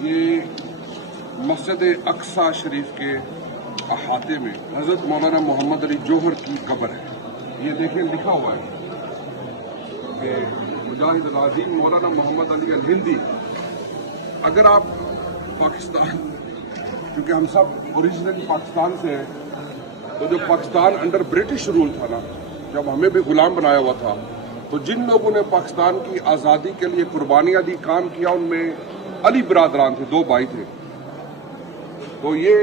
ये मस्जिद अक्सा शरीफ के अहाते में हज़रत मौलाना मोहम्मद अली जौहर की कब्र है। ये देखें लिखा हुआ है कि मुजाहिद अज़ीम मौलाना मोहम्मद अली अल हिंदी। अगर आप पाकिस्तान, क्योंकि हम सब ओरिजिनली पाकिस्तान से हैं, तो जो पाकिस्तान अंडर ब्रिटिश रूल था ना, जब हमें भी गुलाम बनाया हुआ था, तो जिन लोगों ने पाकिस्तान की आज़ादी के लिए कुर्बानियां दी, काम किया, उनमें अली बरादरान थे, 2 भाई थे। तो ये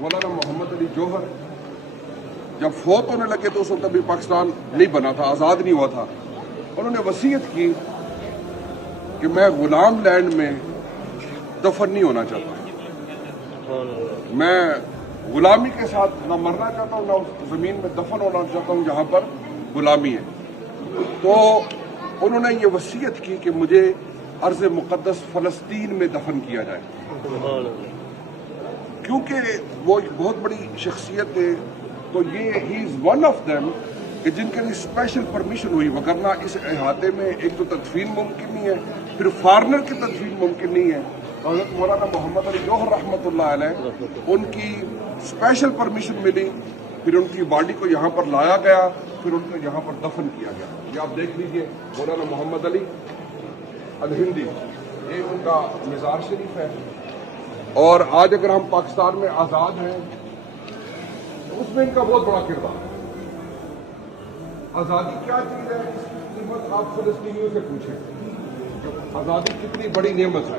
मौलाना मोहम्मद अली जौहर जब फौत होने लगे तो उस वक्त अभी पाकिस्तान नहीं बना था, आज़ाद नहीं हुआ था। उन्होंने वसीयत की कि मैं गुलाम लैंड में दफन नहीं होना चाहता, मैं गुलामी के साथ ना मरना चाहता हूँ, ना उस जमीन में दफन होना चाहता हूँ जहाँ पर गुलामी है। तो उन्होंने ये वसीयत की कि मुझे अर्ज़ मुक़द्दस फ़लस्तीन में दफन किया जाए, क्योंकि वो एक बहुत बड़ी शख्सियत है। तो ये he is one of them कि जिनके लिए स्पेशल परमिशन हुई, वगरना इस अहाते में एक तो तदफीन मुमकिन नहीं है, फिर फॉरनर की तदफीन मुमकिन नहीं है। हज़रत मौलाना मोहम्मद अली जौहर रहमतुल्लाह अलैह, उनकी स्पेशल परमिशन मिली, फिर उनकी बॉडी को यहाँ पर लाया गया, फिर उनको यहाँ पर दफन किया गया। ये आप देख लीजिए, मौलाना मोहम्मद अली अल हिंदी, ये उनका मज़ार शरीफ है। और आज अगर हम पाकिस्तान में आज़ाद हैं तो उसमें इनका बहुत बड़ा किरदार है। आज़ादी क्या चीज़ है, इसकी कीमत आप फ़लस्तीनियों से पूछें। आज़ादी कितनी बड़ी नेमत है।